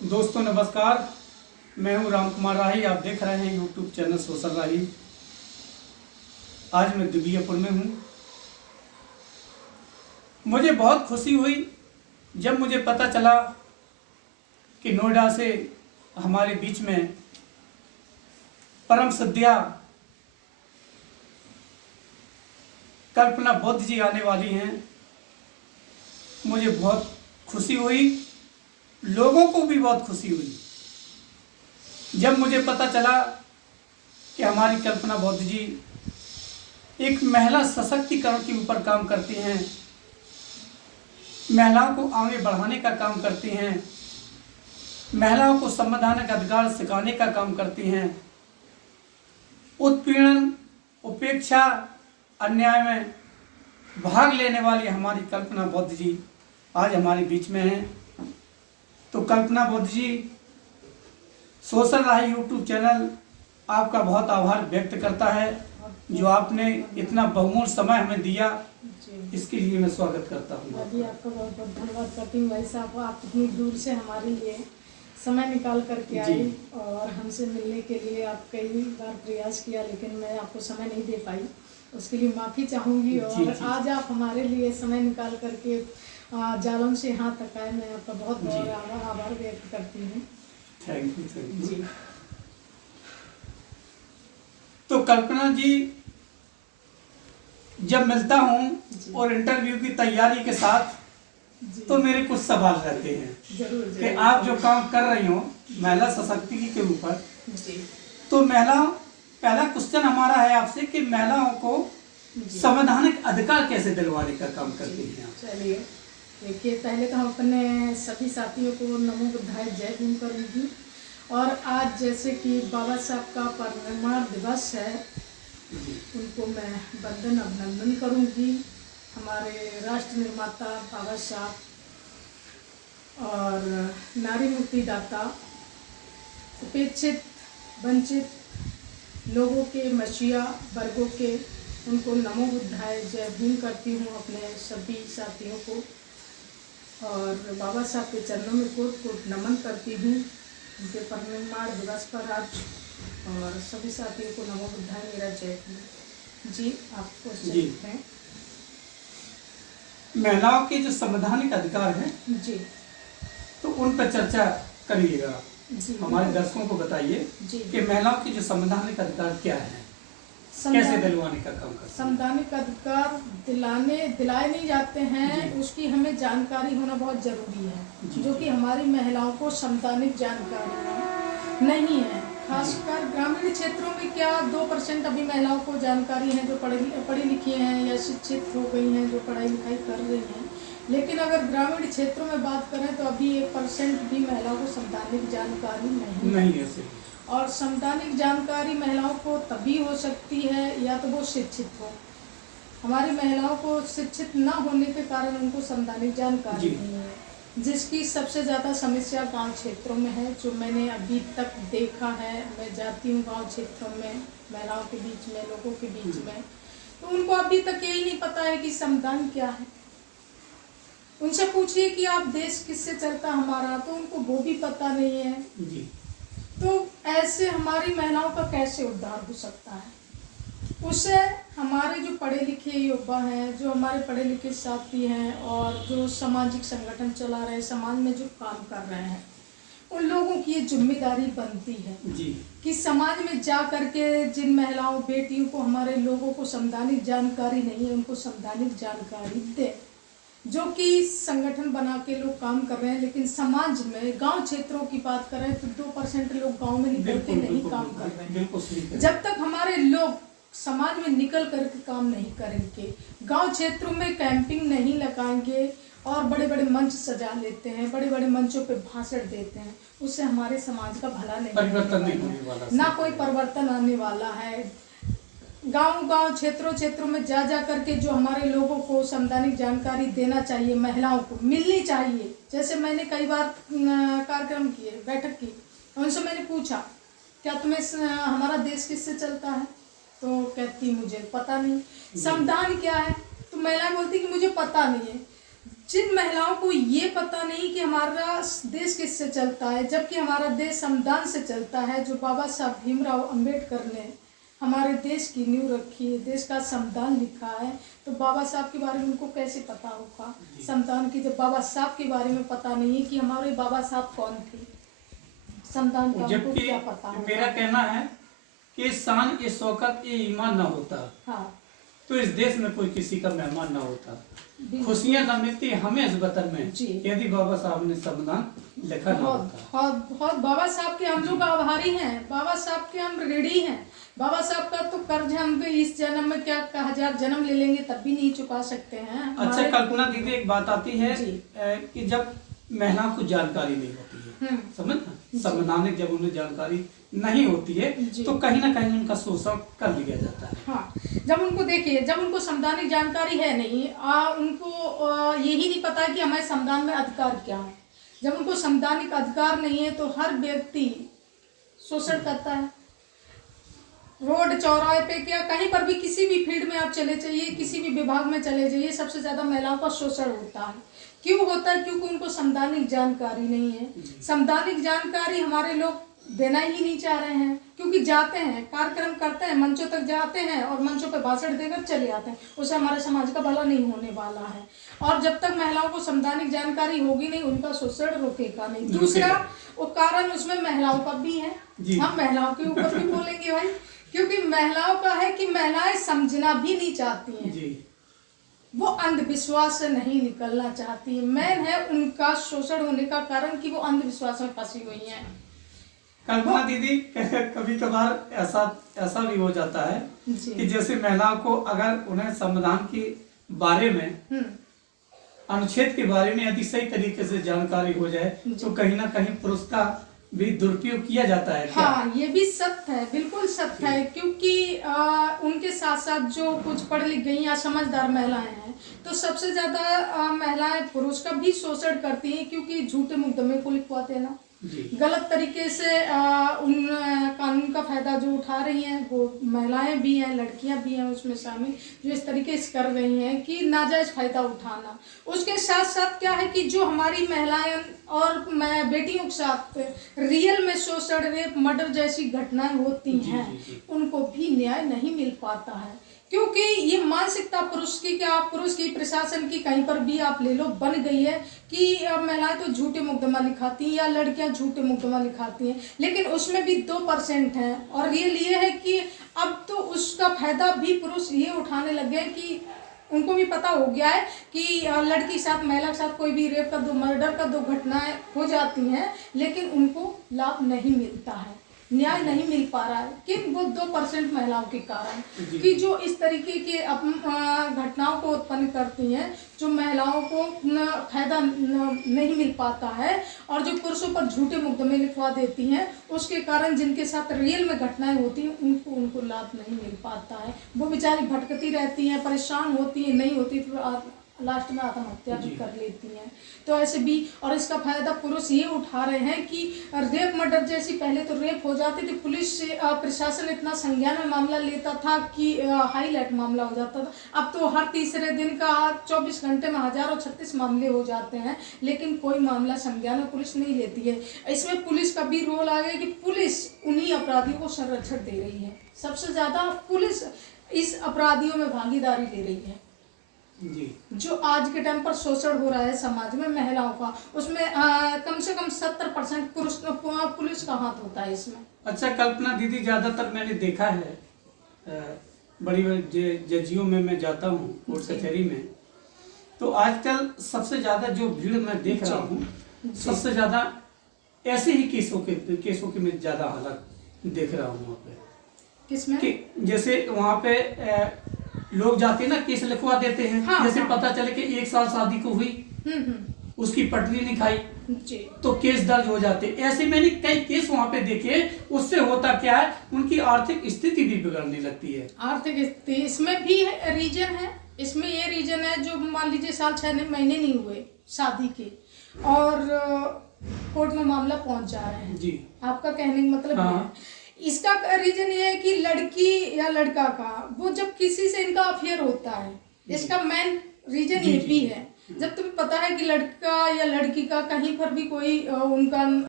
दोस्तों नमस्कार, मैं हूं राम कुमार राही। आप देख रहे हैं यूट्यूब चैनल सोशल राही। आज मैं दुबियापुर में हूं। मुझे बहुत खुशी हुई जब मुझे पता चला कि नोएडा से हमारे बीच में परम सद्या कल्पना बुद्ध जी आने वाली हैं। मुझे बहुत खुशी हुई, लोगों को भी बहुत खुशी हुई जब मुझे पता चला कि हमारी कल्पना बुद्ध जी एक महिला सशक्तिकरण के ऊपर काम करती हैं, महिलाओं को आगे बढ़ाने का काम करती हैं, महिलाओं को संवैधानिक अधिकार सिखाने का काम करती हैं। उत्पीड़न, उपेक्षा, अन्याय में भाग लेने वाली हमारी कल्पना बुद्ध जी आज हमारे बीच में हैं। तो कल्पना बुद्ध जी, सोशल राही यूट्यूब चैनल आपका बहुत आभार व्यक्त करता है जो आपने इतना बहुमूल्य समय हमें दिया, इसके लिए मैं स्वागत करता हूँ। मैं भी आपका बहुत बहुत धन्यवाद करती हूँ भाई साहब। आप इतनी दूर से हमारे लिए समय निकाल करके आए और हमसे मिलने के लिए आप कई बार प्रयास किया, लेकिन मैं आपको समय नहीं दे पाई, उसके लिए माफ़ी चाहूँगी। और आज आप हमारे लिए समय निकाल करके जालौन से यहाँ तक आए, मैं आपका बहुत बहुत आभार व्यक्त करती हूँ। थैंक यू जी। तो कल्पना जी, जब मिलता हूँ और इंटरव्यू की तैयारी के साथ तो मेरे कुछ सवाल रहते हैं जरूर कि आप जो काम कर रही हो महिला सशक्तिकरण के ऊपर, तो पहला क्वेश्चन हमारा है आपसे कि महिलाओं को संवैधानिक अधिकार कैसे दिलवाने का काम करती हैं आप? चलिए देखिए, पहले तो हम अपने सभी साथियों को नमो बुद्धाय जय भीम करूँगी। और आज जैसे कि बाबा साहब का परिनिर्वाण दिवस है, उनको मैं वंदन अभिनंदन करूँगी। हमारे राष्ट्र निर्माता बाबा साहब और नारी मुक्तिदाता, उपेक्षित वंचित लोगों के, मसीहा वर्गों के, उनको नमो बुद्धाय जय भीम करती हूँ अपने सभी साथियों को। और बाबा साहब के चरणों में कोट कोट नमन करती हूँ उनके परिनिर्वाण दिवस पर आज। और सभी साथियों को नमो बुद्धाय मेरा जय भीम। जी, आप क्वेश्चन हैं। महिलाओं के जो संवैधानिक अधिकार हैं जी, तो उन पर चर्चा करिएगा। हमारे दर्शकों को बताइए कि महिलाओं के जो संवैधानिक अधिकार क्या है, कैसे दिलवाने का काम करते हैं? संवैधानिक अधिकार दिलाए नहीं जाते हैं, उसकी हमें जानकारी होना बहुत जरूरी है, जो कि हमारी महिलाओं को संवैधानिक जानकारी नहीं है। खासकर ग्रामीण क्षेत्रों में क्या 2% अभी महिलाओं को जानकारी है, जो पढ़ी लिखी हैं या शिक्षित हो गई हैं, जो पढ़ाई लिखाई कर रही हैं। लेकिन अगर ग्रामीण क्षेत्रों में बात करें तो अभी 1% भी महिलाओं को संवैधानिक जानकारी नहीं है। और संवैधानिक जानकारी महिलाओं को तभी हो सकती है या तो वो शिक्षित हो। हमारी महिलाओं को शिक्षित न होने के कारण उनको संवैधानिक जानकारी नहीं है, जिसकी सबसे ज़्यादा समस्या गांव क्षेत्रों में है, जो मैंने अभी तक देखा है। मैं जाती हूँ गांव क्षेत्रों में, महिलाओं के बीच में, लोगों के बीच में, तो उनको अभी तक यही नहीं पता है कि संविधान क्या है। उनसे पूछिए कि आप देश किससे चलता हमारा, तो उनको वो भी पता नहीं है। तो ऐसे हमारी महिलाओं का कैसे उद्धार हो सकता है? उससे हमारे जो पढ़े लिखे युवा हैं, जो हमारे पढ़े लिखे साथी हैं और जो सामाजिक संगठन चला रहे हैं, समाज में जो काम कर रहे हैं, उन लोगों की ये जिम्मेदारी बनती है कि समाज में जा करके जिन महिलाओं बेटियों को, हमारे लोगों को संवैधानिक जानकारी नहीं है, उनको संवैधानिक जानकारी दे। जो कि संगठन बना के लोग काम कर रहे हैं, लेकिन समाज में गांव क्षेत्रों की बात करें तो 2% लोग गांव में निकल के नहीं काम कर रहे हैं। जब तक हमारे लोग समाज में निकल करके काम नहीं करेंगे, गांव क्षेत्रों में कैंपिंग नहीं लगाएंगे और बड़े बड़े मंच सजा लेते हैं, बड़े बड़े मंचों पे भाषण देते हैं, उससे हमारे समाज का भला नहीं, परिवर्तन नहीं होने वाला, ना कोई परिवर्तन आने वाला है। गांव क्षेत्रों में जा करके जो हमारे लोगों को संवैधानिक जानकारी देना चाहिए, महिलाओं को मिलनी चाहिए। जैसे मैंने कई बार कार्यक्रम किए, बैठक की, उनसे मैंने पूछा क्या तुम्हें हमारा देश किससे चलता है, तो कहती मुझे पता नहीं। संविधान क्या है, तो महिला बोलती कि मुझे पता नहीं है। जिन महिलाओं को ये पता नहीं कि हमारा देश किससे चलता है, जबकि हमारा देश संविधान से चलता है, जो बाबा साहब भीमराव अंबेडकर ने हमारे देश की नींव रखी है, देश का संविधान लिखा है, तो बाबा साहब के बारे में उनको कैसे पता होगा संविधान की, जब बाबा साहब के बारे में पता नहीं है कि हमारे बाबा साहब कौन थे, संविधान का उनको क्या पता होगा। मेरा कहना है कि शान ये शौकत ये ईमान ना होता, हाँ, तो इस देश में कोई किसी का मेहमान ना होता, खुशियां ना मिलती हमें इस वतन में यदि बाबा साहब ने संविधान लिखा ना होता। बहुत बाबा साहब के हम लोग आभारी हैं, बाबा साहब के हम ऋणी हैं। बाबा साहब का तो कर्ज हम इस जन्म में क्या 1000 जन्म ले लेंगे तब भी नहीं चुका सकते हैं। अच्छा कल्पना दीदी, एक बात आती है कि जब महिलाओं को जानकारी नहीं होती है, समझ ना, संवैधानिक जब उन्हें जानकारी नहीं होती है तो कहीं ना कहीं उनका शोषण कर लिया जाता है। हाँ, जब उनको देखिए, जब उनको संवैधानिक जानकारी है नहीं, उनको यही नहीं पता कि हमारे संविधान में अधिकार क्या है। जब उनको संवैधानिक अधिकार नहीं है तो हर व्यक्ति शोषण करता है। रोड चौराहे पे क्या कहीं पर भी किसी भी फील्ड में आप चले जाइए, किसी भी विभाग में चले जाइए, सबसे ज्यादा महिलाओं का शोषण होता है। क्यों होता है? क्योंकि उनको संवैधानिक जानकारी नहीं है। संवैधानिक जानकारी हमारे लोग देना ही नहीं चाह रहे हैं, क्योंकि जाते हैं, कार्यक्रम करते हैं, मंचों तक जाते हैं और मंचों पर भाषण देकर चले आते हैं, उससे हमारे समाज का भला नहीं होने वाला है। और जब तक महिलाओं को संवैधानिक जानकारी होगी नहीं, उनका शोषण रुकेगा नहीं। दूसरा वो कारण उसमें महिलाओं का भी है, हम महिलाओं के ऊपर भी बोलेंगे भाई, क्योंकि महिलाओं का है कि महिलाएं समझना भी नहीं चाहती हैं, वो अंधविश्वास से नहीं निकलना चाहती। मेन है उनका शोषण होने का कारण कि वो अंधविश्वास में फंसी हुई हैं। कल्पना दीदी, कभी कभार ऐसा भी हो जाता है कि जैसे महिलाओं को अगर उन्हें संविधान के बारे में, अनुच्छेद के बारे में यदि सही तरीके से जानकारी हो जाए तो कहीं ना कहीं पुरुष का भी दुरुपयोग किया जाता है क्या? हाँ, ये भी सत्य है, बिल्कुल सत्य है, क्योंकि उनके साथ साथ जो कुछ पढ़ लिख गई या समझदार महिलाएं हैं, तो सबसे ज्यादा महिलाएं पुरुष का भी शोषण करती हैं, क्योंकि झूठे मुकदमे को लिखवाते हैं ना, गलत तरीके से उन कानून का फायदा जो उठा रही हैं, वो महिलाएं भी हैं, लड़कियां भी हैं उसमें शामिल, जो इस तरीके से कर रही हैं कि नाजायज फायदा उठाना। उसके साथ साथ क्या है कि जो हमारी महिलाएं और बेटियों के साथ रियल में शोषण, रेप, मर्डर जैसी घटनाएं होती हैं, उनको भी न्याय नहीं मिल पाता है, क्योंकि ये मानसिकता पुरुष की, क्या पुरुष की, प्रशासन की, कहीं पर भी आप ले लो, बन गई है कि महिलाएं तो झूठे मुकदमा लिखाती हैं या लड़कियां झूठे मुकदमा लिखाती हैं, लेकिन उसमें भी 2% हैं। और रियल ये है कि अब तो उसका फायदा भी पुरुष ये उठाने लग गए कि उनको भी पता हो गया है कि लड़की के साथ, महिला के साथ कोई भी रेप का, मर्डर का 2 घटनाएं हो जाती हैं, लेकिन उनको लाभ नहीं मिलता है, न्याय नहीं मिल पा रहा है। कि वो 2% महिलाओं के कारण कि जो इस तरीके के घटनाओं को उत्पन्न करती हैं, जो महिलाओं को फायदा नहीं मिल पाता है, और जो पुरुषों पर झूठे मुकदमे लिखवा देती हैं, उसके कारण जिनके साथ रियल में घटनाएं होती हैं उनको लाभ नहीं मिल पाता है। वो बेचारी भटकती रहती हैं, परेशान होती हैं, नहीं होती तो लास्ट में आत्महत्या भी कर लेती हैं। तो ऐसे भी, और इसका फायदा पुरुष ये उठा रहे हैं कि रेप, मर्डर जैसी, पहले तो रेप हो जाती थी, पुलिस से प्रशासन इतना संज्ञान में मामला लेता था कि हाईलाइट मामला हो जाता था। अब तो हर तीसरे दिन का 24 घंटे में 1036 मामले हो जाते हैं, लेकिन कोई मामला संज्ञान में पुलिस नहीं लेती है। इसमें पुलिस का भी रोल आ गया कि पुलिस उन्हीं अपराधियों को संरक्षण दे रही है, सबसे ज्यादा पुलिस इस अपराधियों में भागीदारी ले रही है। जो आज के टाइम पर शोषण हो रहा है समाज में महिलाओं का, उसमें कम से कम 70% पुलिस का हाथ होता है इसमें। अच्छा कल्पना दीदी, ज्यादातर मैंने देखा है बड़ी जजियों में मैं जाता हूँ, कोर्ट कचहरी में, तो आजकल सबसे ज्यादा जो भीड़ मैं देख रहा हूँ, सबसे ज्यादा ऐसे ही केसों के मैं ज्यादा हालत देख रहा हूँ वहाँ पे। किसमें? कि जैसे वहाँ पे लोग जाते हैं ना, केस लिखवा देते हैं। हाँ, जैसे पता चले कि 1 साल शादी को हुई, उसकी पटरी नहीं खाई, तो केस दर्ज हो जाते। ऐसे मैंने कई केस वहाँ पे देखे। उससे होता क्या है, उनकी आर्थिक स्थिति भी बिगड़ने लगती है। आर्थिक स्थिति इसमें भी रीजन है, इसमें ये रीजन है, जो मान लीजिए 6 महीने नहीं हुए शादी के और कोर्ट में मामला पहुंच जा रहे हैं जी, आपका कहने का मतलब है। इसका रीजन ये है कि लड़की या लड़का का, वो जब किसी से इनका अफेयर होता है, इसका मेन रीजन ये भी है। जब तुम्हें पता है कि लड़का या लड़की का कहीं पर भी कोई उनका